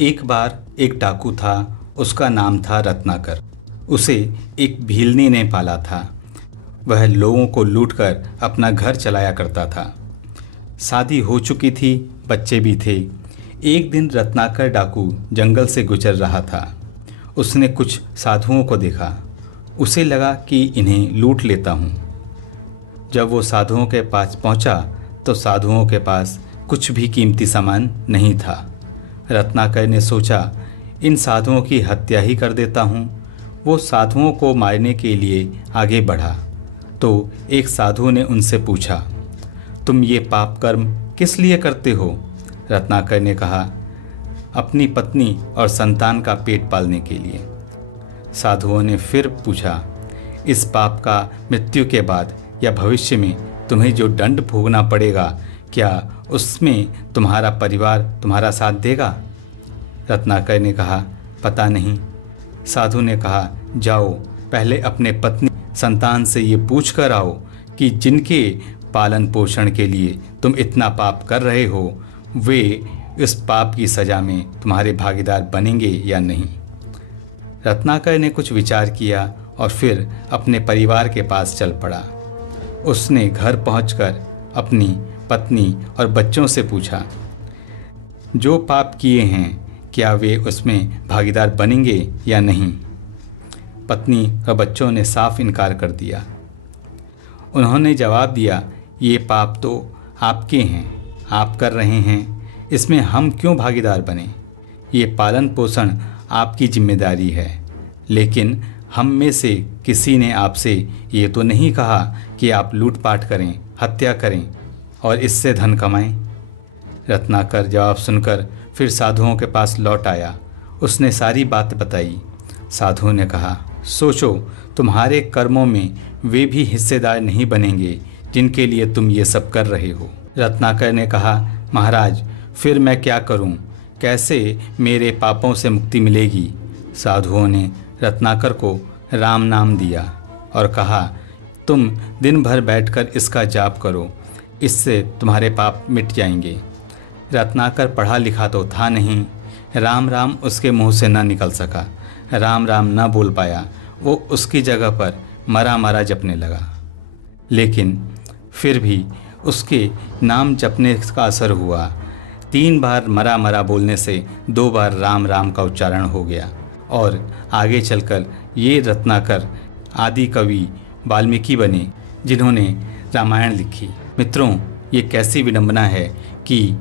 एक बार एक डाकू था। उसका नाम था रत्नाकर। उसे एक भीलनी ने पाला था। वह लोगों को लूटकर अपना घर चलाया करता था। शादी हो चुकी थी, बच्चे भी थे। एक दिन रत्नाकर डाकू जंगल से गुजर रहा था। उसने कुछ साधुओं को देखा। उसे लगा कि इन्हें लूट लेता हूँ। जब वो साधुओं के पास पहुँचा तो साधुओं के पास कुछ भी कीमती सामान नहीं था। रत्नाकर ने सोचा, इन साधुओं की हत्या ही कर देता हूँ। वो साधुओं को मारने के लिए आगे बढ़ा तो एक साधु ने उनसे पूछा, तुम ये पाप कर्म किस लिए करते हो? रत्नाकर ने कहा, अपनी पत्नी और संतान का पेट पालने के लिए। साधुओं ने फिर पूछा, इस पाप का मृत्यु के बाद या भविष्य में तुम्हें जो दंड भोगना पड़ेगा, क्या उसमें तुम्हारा परिवार तुम्हारा साथ देगा? रत्नाकर ने कहा, पता नहीं। साधु ने कहा, जाओ पहले अपने पत्नी संतान से ये पूछ कर आओ कि जिनके पालन पोषण के लिए तुम इतना पाप कर रहे हो, वे इस पाप की सज़ा में तुम्हारे भागीदार बनेंगे या नहीं। रत्नाकर ने कुछ विचार किया और फिर अपने परिवार के पास चल पड़ा। उसने घर पहुंचकर अपनी पत्नी और बच्चों से पूछा, जो पाप किए हैं क्या वे उसमें भागीदार बनेंगे या नहीं? पत्नी और बच्चों ने साफ इनकार कर दिया। उन्होंने जवाब दिया, ये पाप तो आपके हैं, आप कर रहे हैं, इसमें हम क्यों भागीदार बने? ये पालन पोषण आपकी जिम्मेदारी है, लेकिन हम में से किसी ने आपसे ये तो नहीं कहा कि आप लूटपाट करें, हत्या करें और इससे धन कमाएं। रत्नाकर जवाब सुनकर फिर साधुओं के पास लौट आया। उसने सारी बात बताई। साधुओं ने कहा, सोचो, तुम्हारे कर्मों में वे भी हिस्सेदार नहीं बनेंगे जिनके लिए तुम ये सब कर रहे हो। रत्नाकर ने कहा, महाराज, फिर मैं क्या करूं? कैसे मेरे पापों से मुक्ति मिलेगी? साधुओं ने रत्नाकर को राम नाम दिया और कहा, तुम दिन भर बैठकर इसका जाप करो, इससे तुम्हारे पाप मिट जाएंगे। रत्नाकर पढ़ा लिखा तो था नहीं। राम राम उसके मुंह से न निकल सका। राम राम न बोल पाया। वो उसकी जगह पर मरा मरा जपने लगा। लेकिन फिर भी उसके नाम जपने का असर हुआ। 3 बार मरा मरा बोलने से 2 बार राम राम का उच्चारण हो गया और आगे चलकर ये रत्नाकर आदि कवि वाल्मीकि बने, जिन्होंने रामायण लिखी। मित्रों, ये कैसी विडंबना है कि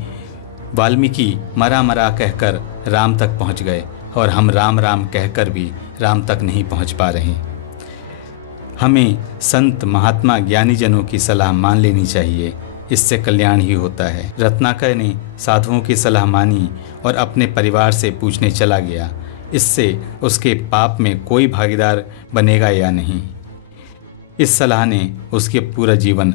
वाल्मीकि मरा मरा कहकर राम तक पहुंच गए और हम राम राम कहकर भी राम तक नहीं पहुंच पा रहे। हमें संत महात्मा ज्ञानी जनों की सलाह मान लेनी चाहिए, इससे कल्याण ही होता है। रत्नाकर ने साधुओं की सलाह मानी और अपने परिवार से पूछने चला गया, इससे उसके पाप में कोई भागीदार बनेगा या नहीं। इस सलाह ने उसके पूरा जीवन